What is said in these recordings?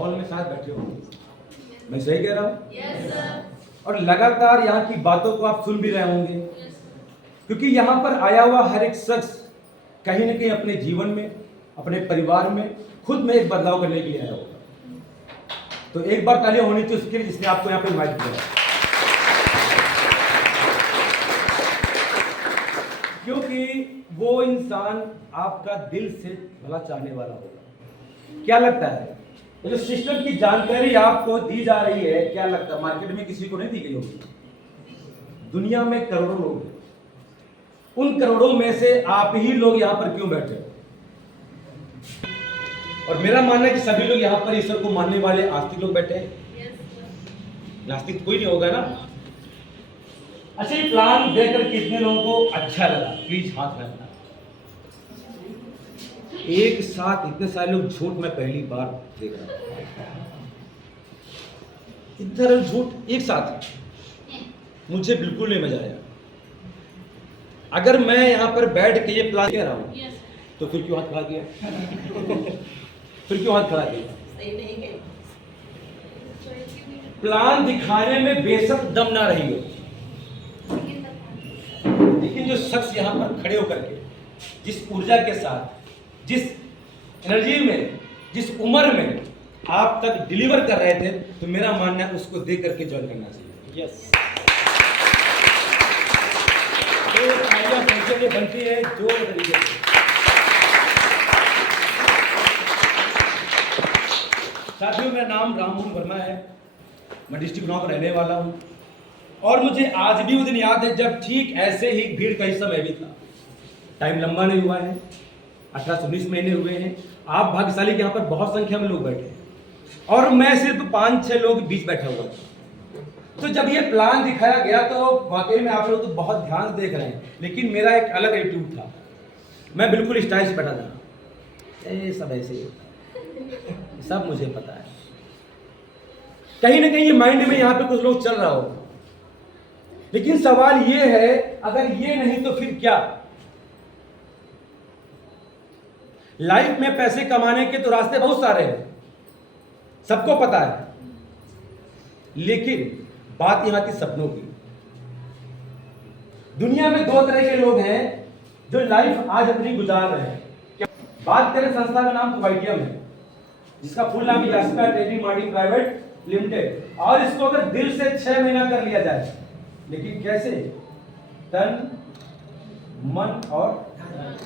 Hall में साथ बैठे हो, मैं सही कह रहा हूँ? yes, और लगातार यहाँ की बातों को आप सुन भी रहे होंगे, yes, क्योंकि यहाँ पर आया हुआ हर एक शख्स कहीं ना कहीं अपने जीवन में, अपने परिवार में खुद में एक बदलाव करने के लिए आया होगा। तो एक बार तालियां होनी चाहिए उसके लिए जिसने आपको यहाँ पे इनवाइट किया, क्योंकि वो इंसान आपका दिल से भला चाहने वाला होगा। क्या लगता है जो सिस्टम की जानकारी आपको दी जा रही है, क्या लगता है मार्केट में किसी को नहीं दी गई होगी? दुनिया में करोड़ों लोग हैं, उन करोड़ों में से आप ही लोग यहाँ पर क्यों बैठे हो? और मेरा मानना है कि सभी लोग यहाँ पर ईश्वर को मानने वाले आस्तिक लोग बैठे हैं। नास्तिक कोई नहीं होगा ना? अच्छा, ये प्लान देखकर कितने लोगों को अच्छा लगा? प्लीज हाथ रखना। एक साथ इतने सारे लोग झूठ मैं पहली बार देख रहा हूं। इधर झूठ एक साथ, मुझे बिल्कुल नहीं मजा आया। अगर मैं यहां पर बैठ के ये प्लान कर रहा हूं तो फिर क्यों हाथ खड़ा किया? फिर क्यों हाथ खड़ा किया? प्लान दिखाने में बेशक दम ना रही हो, लेकिन जो शख्स यहां पर खड़े होकर के जिस ऊर्जा के साथ, जिस एनर्जी में, जिस उम्र में आप तक डिलीवर कर रहे थे, तो मेरा मानना है उसको देख करके ज्वाइन करना चाहिए। यस, तो बनती है जो तरीके से। साथियों, मेरा नाम राममोहन वर्मा है, मैं डिस्ट्रिक्ट नौ का रहने वाला हूँ, और मुझे आज भी वो दिन याद है जब ठीक ऐसे ही भीड़ का हिस्सा मैं भी था। टाइम लंबा नहीं हुआ है, 18-19 महीने हुए हैं। आप भाग्यशाली कि यहाँ पर बहुत संख्या में लोग बैठे हैं, और मैं सिर्फ 5-6 लोग बीच बैठा हुआ था। तो जब ये प्लान दिखाया गया तो वाकई में आप लोग तो बहुत ध्यान से देख रहे हैं, लेकिन मेरा एक अलग एटीट्यूड था। मैं बिल्कुल स्टाइल से बैठा था। ये सब ऐसे ही होता है, सब मुझे पता है। कहीं ना कहीं ये माइंड में यहाँ पे कुछ लोग चल रहा होगा, लेकिन सवाल ये है, अगर ये नहीं तो फिर क्या? लाइफ में पैसे कमाने के तो रास्ते बहुत सारे हैं, सबको पता है, लेकिन बात यहां थी सपनों की। दुनिया में 2 तरह के लोग हैं जो लाइफ आज अपनी गुजार रहे हैं। बात करें संस्था का नाम कुवैटियम है, जिसका फुल नाम यास्का ट्रेडिंग मार्केटिंग प्राइवेट लिमिटेड, और इसको अगर दिल से 6 महीना कर लिया जाए, लेकिन कैसे? तन, मन और धन,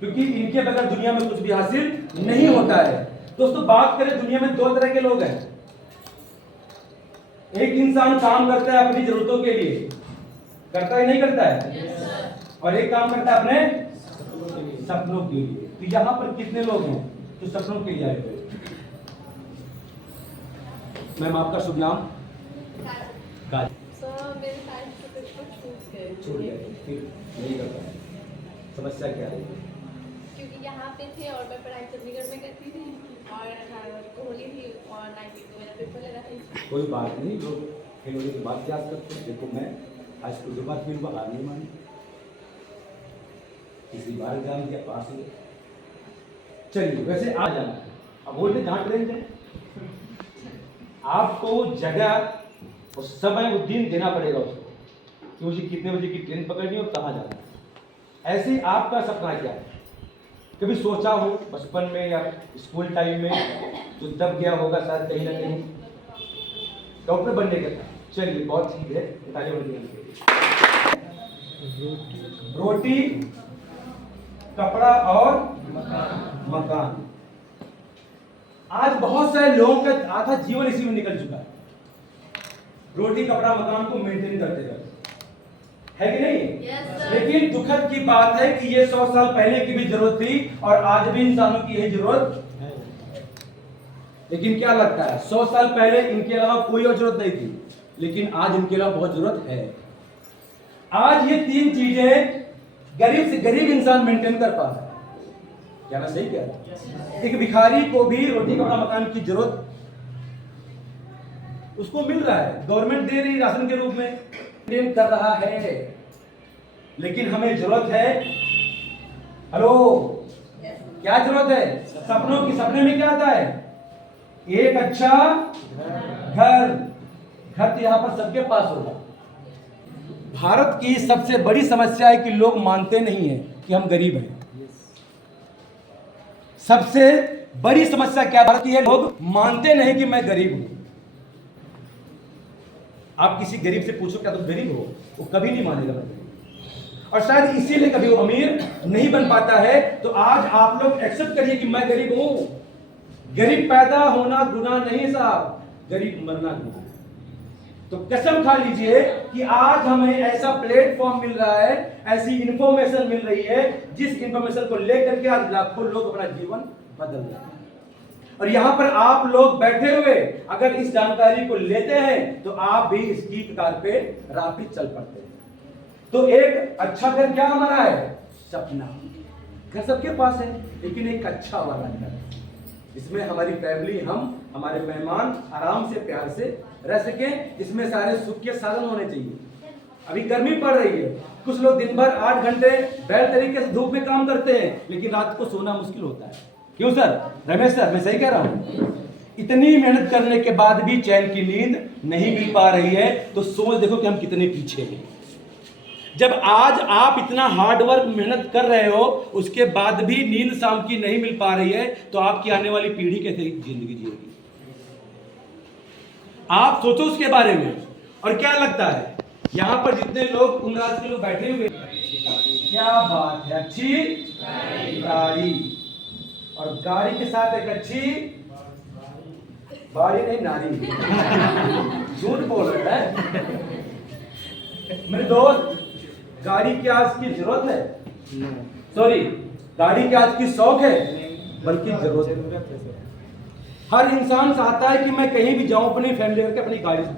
क्योंकि इनके बगैर दुनिया में कुछ भी हासिल नहीं होता है। दोस्तों, बात करें दुनिया में 2 तरह के लोग हैं। एक इंसान काम करता है अपनी जरूरतों के लिए, करता है नहीं करता है? yes, और एक काम करता है अपने सपनों के लिए। तो यहाँ पर कितने लोग हैं जो सपनों के लिए आए हुए? मैम, आपका शुभ नाम? काज। समस्या क्या है? क्योंकि यहाँ पे थे और मैं पढ़ाई चंडीगढ़ में करती थी, और 18 को होली थी और 19 को मेरा पेपर लगा था। कोई बात नहीं, लोग फेल होने के बाद याद करते हैं। देखो, मैं हाई स्कूल के बाद फिर हार नहीं मानी, इसी बार एग्जाम दिया, पास हुए। चलिए, वैसे आ जाना है, अब बोलते जहाँ ट्रेन जाए, आपको जगह और समय और दिन देना पड़ेगा उसको, कि मुझे कितने बजे की ट्रेन पकड़नी और कहाँ जाना है। ऐसे आपका सपना क्या है? कभी सोचा हो बचपन में या स्कूल टाइम में, जो दब गया होगा शायद कहीं ना कहीं? डॉक्टर बनने का था। चलिए, बहुत चीज है, रोटी, कपड़ा और मकान। आज बहुत सारे लोगों का आधा जीवन इसी में निकल चुका है, रोटी, कपड़ा, मकान को मेंटेन करते करते, है कि नहीं? yes, लेकिन दुखद की बात है कि ये 100 साल पहले की भी जरूरत थी, और आज भी इंसानों की यही जरूरत है। लेकिन क्या लगता है, 100 साल पहले इनके अलावा कोई और जरूरत नहीं थी, लेकिन आज इनके अलावा बहुत जरूरत है। आज ये 3 चीजें गरीब से गरीब इंसान मेंटेन कर पा रहा है। क्या मैं सही कह रहा हूं? एक भिखारी को भी रोटी, कपड़ा, मकान की जरूरत उसको मिल रहा है, गवर्नमेंट दे रही राशन के रूप में, कर रहा है। लेकिन हमें जरूरत है, हेलो, क्या जरूरत है? सपनों की। सपने में क्या आता है? एक अच्छा घर। घर तो यहां पर सबके पास होगा। भारत की सबसे बड़ी समस्या है कि लोग मानते नहीं हैं कि हम गरीब हैं। सबसे बड़ी समस्या क्या भारत की है? लोग मानते नहीं कि मैं गरीब हूं। आप किसी गरीब से पूछो क्या तुम गरीब हो, वो कभी नहीं मानेगा मैं गरीब। और शायद इसीलिए कभी वो अमीर नहीं बन पाता है। तो आज आप लोग एक्सेप्ट करिए कि मैं गरीब हूं। गरीब पैदा होना गुनाह नहीं साहब, गरीब मरना गुनाह है। तो कसम खा लीजिए कि आज हमें ऐसा प्लेटफॉर्म मिल रहा है, ऐसी इंफॉर्मेशन मिल रही है, जिस इंफॉर्मेशन को लेकर के आज लाखों लोग अपना जीवन बदल रहे हैं। और यहां पर आप लोग बैठे हुए अगर इस जानकारी को लेते हैं तो आप भी इसकी कतार पे रापिद चल पड़ते हैं। तो एक अच्छा घर क्या हमारा है? सपना। घर सबके पास है, लेकिन एक अच्छा वाला घर जिसमें हमारी फैमिली, हम, हमारे मेहमान आराम से प्यार से रह सके, जिसमें सारे सुख के साधन होने चाहिए। अभी गर्मी पड़ रही है, कुछ लोग दिन भर 8 घंटे बैल तरीके से धूप में काम करते हैं, लेकिन रात को सोना मुश्किल होता है। क्यों सर? रमेश सर, मैं सही कह रहा हूं? इतनी मेहनत करने के बाद भी चैन की नींद नहीं मिल पा रही है, तो सोच देखो कि हम कितने पीछे हैं। जब आज आप इतना हार्ड वर्क मेहनत कर रहे हो, उसके बाद भी नींद शाम की नहीं मिल पा रही है, तो आपकी आने वाली पीढ़ी कैसे जिंदगी जिएगी? आप सोचो उसके बारे में। और क्या लगता है यहां पर जितने लोग उमराज के लोग बैठे हुए, क्या बात है, अच्छी गाड़ी, और गाड़ी के साथ एक अच्छी बाड़ी नहीं, नारी। झूठ बोल रहे हैं मेरे दोस्त। गाड़ी की आज की जरूरत है? सॉरी, गाड़ी की आज की शौक है, बल्कि जरूरत है। हर इंसान चाहता है कि मैं कहीं भी जाऊं अपनी फैमिली लेकर अपनी गाड़ी से,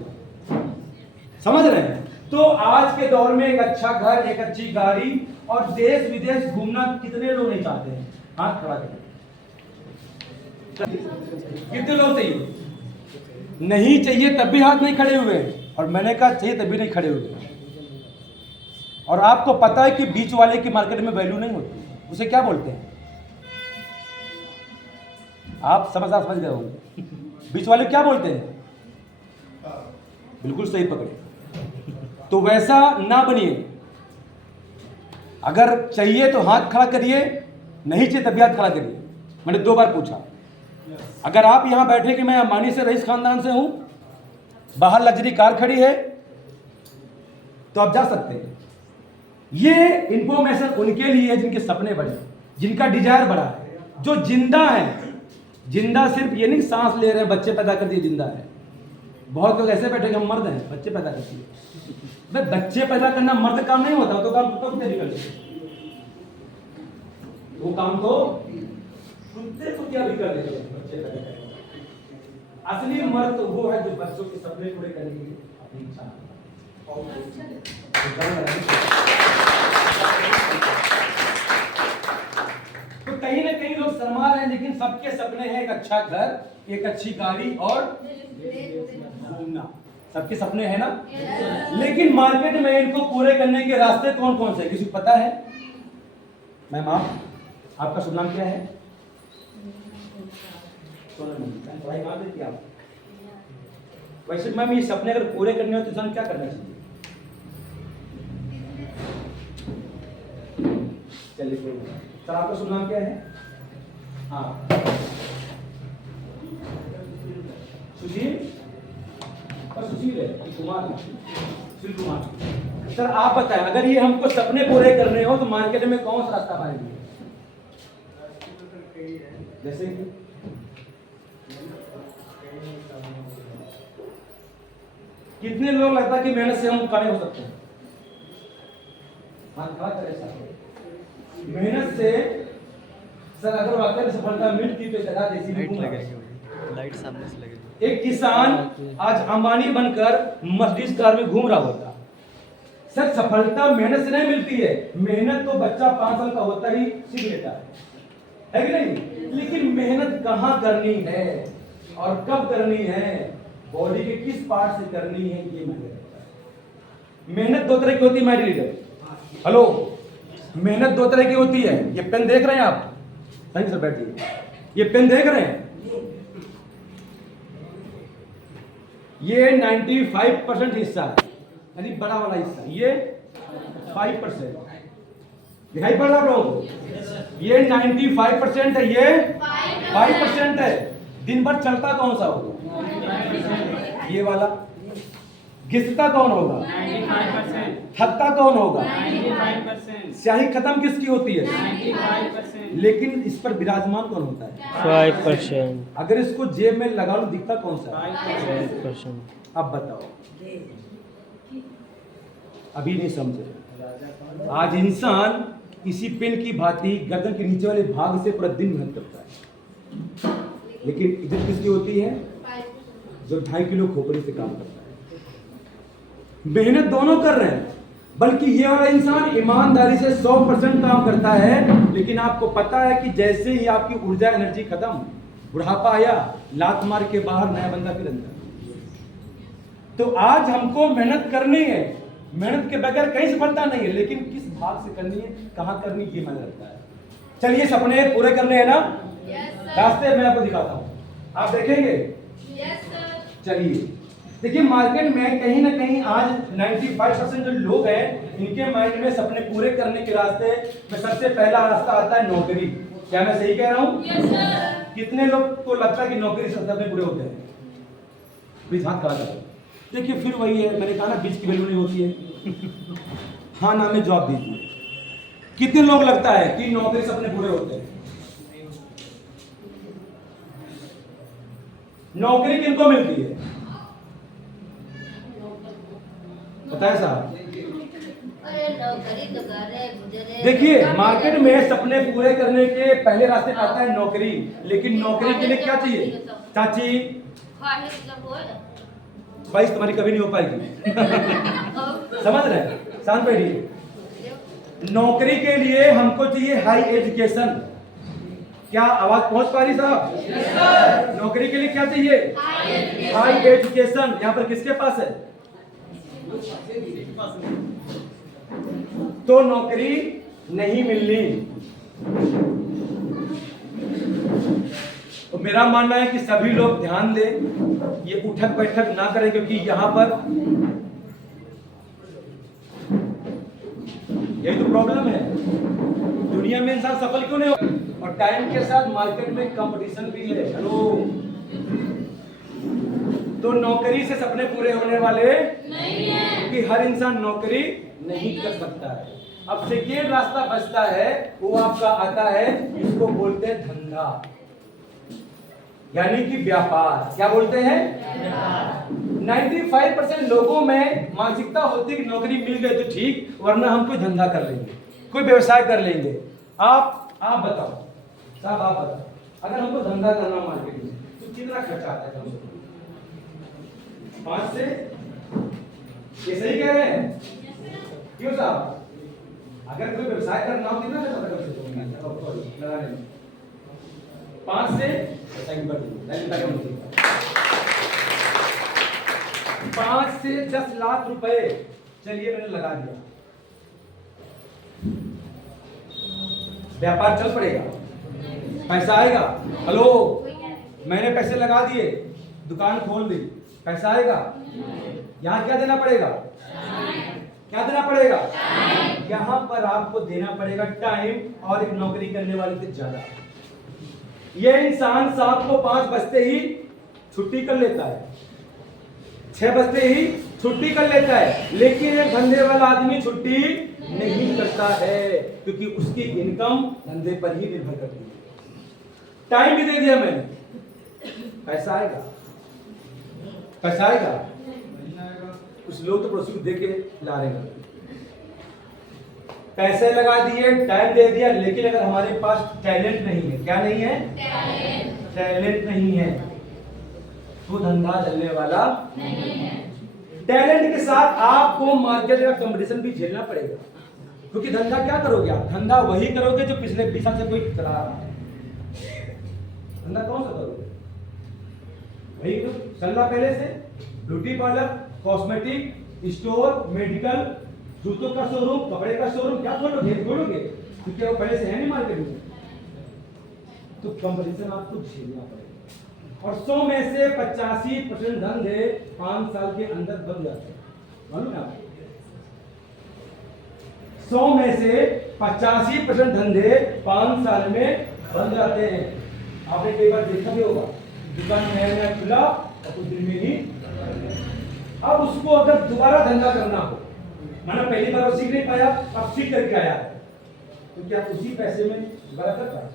समझ रहे हैं? तो आज के दौर में एक अच्छा घर, एक अच्छी गाड़ी और देश विदेश घूमना कितने लोग नहीं चाहते हैं? हाथ खड़ा करें। कितने लोग चाहिए? नहीं चाहिए तब भी हाथ नहीं खड़े हुए, और मैंने कहा चाहिए तब भी नहीं खड़े हुए। और आपको पता है कि बीच वाले की मार्केट में वैल्यू नहीं होती, उसे क्या बोलते हैं? आप समझ गए होंगे। बीच वाले क्या बोलते हैं? बिल्कुल सही पकड़े। तो वैसा ना बनिए। अगर चाहिए तो हाथ खड़ा करिए, नहीं चाहिए तभी हाथ खड़ा करिए। मैंने 2 बार पूछा। अगर आप यहां बैठे कि मैं अंबानी से, रईस खानदान से हूं, बाहर लग्जरी कार खड़ी है, तो आप जा सकते हैं। ये इंफॉर्मेशन उनके लिए है जिनके सपने बड़े, जिनका डिजायर बड़ा है, जो जिंदा है। जिंदा सिर्फ ये नहीं सांस ले रहे हैं, बच्चे पैदा कर दिए, जिंदा है। बहुत लोग ऐसे बैठे कि हम मर्द हैं, बच्चे पैदा करते हैं। भाई बच्चे पैदा करना मर्द काम नहीं होता, तो काम कुत्ता कुत्ते भी कर देते, वो काम तो कुत्ते कुत्तियां भी कर देते हैं, बच्चे पैदा करते। असली मर्द तो वो है जो बच्चों के सपने पूरे करने की अपनी इच्छा। तो कहीं ना कहीं लोग शर्मा रहे हैं, लेकिन सबके सपने हैं एक अच्छा घर, एक अच्छी गाड़ी और घूमना। सबके सपने हैं ना? लेकिन मार्केट में इनको पूरे करने के रास्ते कौन कौन से हैं? किसी को पता है? मैम आपका शुभ नाम क्या है? पढ़ाई कहाँ देती आप? वैसे मैम ये सपने अगर पूरे करने हो तो इंसान क्या करना चाहिए? चलिए सर, आपका शुभ नाम क्या है? हाँ, सुशील है कि कुमार? सुशील कुमार। सर आप बताएं, अगर ये हमको सपने पूरे करने हो तो मार्केट में कौन सा रास्ता पाएंगे? जैसे कितने लोग लगता है कि मेहनत से हम कामयाब हो सकते हैं? मेहनत से सर अगर वाकई सफलता मिलती तो जगह जैसी लाइट सामने से लगेगी। एक किसान आज अंबानी बनकर मर्सिडीज कार में घूम रहा होता। सर सफलता मेहनत से नहीं मिलती है, मेहनत तो बच्चा 5 साल का होता ही सीख लेता है कि नहीं? लेकिन मेहनत कहाँ करनी है और कब करनी है, बॉडी के किस पार्ट से करनी है, ये मेहनत 2 तरह की होती है माय लीडर। हेलो, मेहनत 2 तरह की होती है। ये पेन देख रहे हैं आप? सही से बैठिए। ये पेन देख रहे हैं? ये 95% हिस्सा है, यानी बड़ा वाला हिस्सा, ये 5%। दिखाई पड़ रहा लोग? ये 95% है, ये 5% है। दिन भर चलता कौन सा होगा? ये वाला। घिसता कौन होगा? 95%। थकता कौन होगा? 95%। स्याही खत्म किसकी होती है? 95%। लेकिन इस पर विराजमान कौन होता है? 5%। अगर इसको जेब में लगा लो दिखता कौन सा है? 5%। अब बताओ, अभी नहीं समझे। आज इंसान इसी पेन की भांति गर्दन के नीचे वाले भाग से पूरा दिन मेहनत करता है, लेकिन इज्जत किसकी होती है? जो 2.5 किलो खोपड़ी से काम करता है। मेहनत दोनों कर रहे हैं, बल्कि ये वाला इंसान ईमानदारी से 100% काम करता है। लेकिन आपको पता है कि जैसे ही आपकी ऊर्जा एनर्जी खत्म, बुढ़ापा आया, लात मार के बाहर, नया बंदा फिर अंदर। तो आज हमको मेहनत करनी है, मेहनत के बगैर कहीं सफलता नहीं है, लेकिन किस भाग से करनी है, कहाँ करनी, ये मायने रखता है। चलिए सपने पूरे करने हैं ना? रास्ते मैं आपको दिखाता हूँ, आप देखेंगे। चलिए देखिए, मार्केट में कहीं ना कहीं आज 95% जो लोग हैं, इनके माइंड में सपने पूरे करने के रास्ते में सबसे पहला रास्ता आता है नौकरी। क्या मैं सही कह रहा हूँ? कितने लोग को लगता है कि नौकरी से सपने पूरे होते हैं? प्लीज हाथ खड़ा करो। देखिए फिर वही है, मैंने कहा ना बीच की वैल्यू नहीं होती है। हाँ ना में जॉब दीजिए। कितने लोग लगता है कि नौकरी से अपने पूरे होते हैं? नौकरी किनको मिलती है पता है साहब? देखिए मार्केट में सपने पूरे करने के पहले रास्ते पे आता है नौकरी, लेकिन नौकरी के लिए क्या चाहिए चाची? ख्वाहिश तुम्हारी कभी नहीं हो पाएगी। समझ रहे हैं? शांत बैठिए। नौकरी के लिए हमको चाहिए हाई एजुकेशन। क्या आवाज पहुंच पा रही साहब? नौकरी के लिए क्या चाहिए? High education. यहाँ पर किसके पास है? तो नौकरी नहीं मिलनी। तो मेरा मानना है कि सभी लोग ध्यान दें, ये उठक बैठक ना करें, क्योंकि यहाँ पर यही तो प्रॉब्लम है। दुनिया में इंसान सफल क्यों नहीं हो? और टाइम के साथ मार्केट में कंपटीशन भी है। हेलो, तो नौकरी से सपने पूरे होने वाले नहीं है, क्योंकि हर इंसान नौकरी नहीं कर सकता है। अब सेकेंड रास्ता बचता है, वो आपका आता है, इसको बोलते हैं धंधा, यानी कि व्यापार। क्या बोलते हैं? 95% लोगों में मानसिकता होती है कि नौकरी मिल गई तो ठीक, वरना हम कोई धंधा कर लेंगे, कोई व्यवसाय कर लेंगे। आप बताओ साहब, आप बताओ, अगर हमको धंधा करना मार्केट में तो कितना खर्चा आता है? कम से कम 5 से? ये सही कह रहे हैं? क्यों साहब? अगर कोई व्यवसाय करना हो कितना खर्चा कर सकते लगाने में? 5 से 5 से 10 लाख रुपए। चलिए मैंने लगा दिया, व्यापार चल पड़ेगा, पैसा आएगा। हेलो, मैंने पैसे लगा दिए, दुकान खोल दी, पैसा आएगा। यहाँ क्या देना पड़ेगा? क्या देना पड़ेगा? यहाँ पर आपको देना पड़ेगा टाइम, और एक नौकरी करने वाले से ज्यादा। ये इंसान शाम को 5 बजते ही छुट्टी कर लेता है, 6 बजते ही छुट्टी कर लेता है, लेकिन एक धंधे वाला आदमी छुट्टी नहीं करता है, क्योंकि उसकी इनकम धंधे पर ही निर्भर करती है। टाइम भी दे दिया मैंने, पैसा आएगा? पैसा आएगा? कुछ लोग तो पड़ोसी को दे के ला रहे हैं। पैसे लगा दिए, टाइम दे दिया, लेकिन अगर हमारे पास टैलेंट नहीं है, क्या नहीं है? टैलेंट नहीं है, तो धंधा चलने वाला नहीं है। टैलेंट के साथ आपको मार्केट का कंपटीशन भी झेलना पड़ेगा, क्योंकि धंधा क्या करोगे आप? धंधा वही करोगे जो पिछले 20 साल से कोई चला रहा है। धंधा कौन सा करोगे? वही तो चल रहा पहले से, beauty parlour, cosmetic store, medical, जूतों का शोरूम, कपड़े का शोरूम। क्या खोलोगे? क्योंकि वो पहले से है नहीं मार्केट में। तो कंपटीशन आपको झेलना पड़ेगा। और 100 में से 85% धंधे 5 साल के अंदर बन जाते हैं, मालूम है आपको? 100 में से 85% धंधे 5 साल में बन जाते हैं। आपने कई बार देखा भी होगा, दुकान नया नया खुला और कुछ दिन में ही, अब उसको अगर दोबारा धंधा करना हो, माना पहली बार वो सीख नहीं पाया, अब सीख करके आया, तो क्या उसी पैसे में दोबारा कर पाए?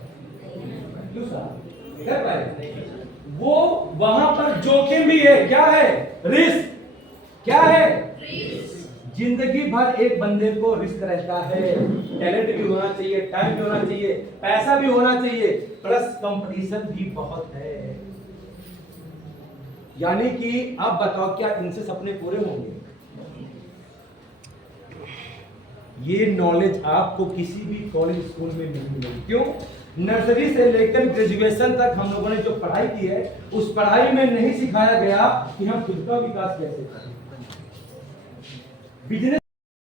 क्यों साहब? कर पाए? वो वहां पर जोखिम भी है, क्या है? रिस्क। क्या है? जिंदगी भर एक बंदे को रिस्क रहता है, टैलेंट भी होना चाहिए, टाइम भी होना चाहिए, पैसा भी होना चाहिए, प्लस कंपटीशन भी बहुत है। यानी कि आप बताओ क्या इनसे सपने पूरे होंगे? ये नॉलेज आपको किसी भी कॉलेज स्कूल में नहीं मिलेगी। क्यों? नर्सरी से लेकर ग्रेजुएशन तक हम लोगों ने जो पढ़ाई की है, उस पढ़ाई में नहीं सिखाया गया कि हम खुद का विकास कैसे करें। बिजनेस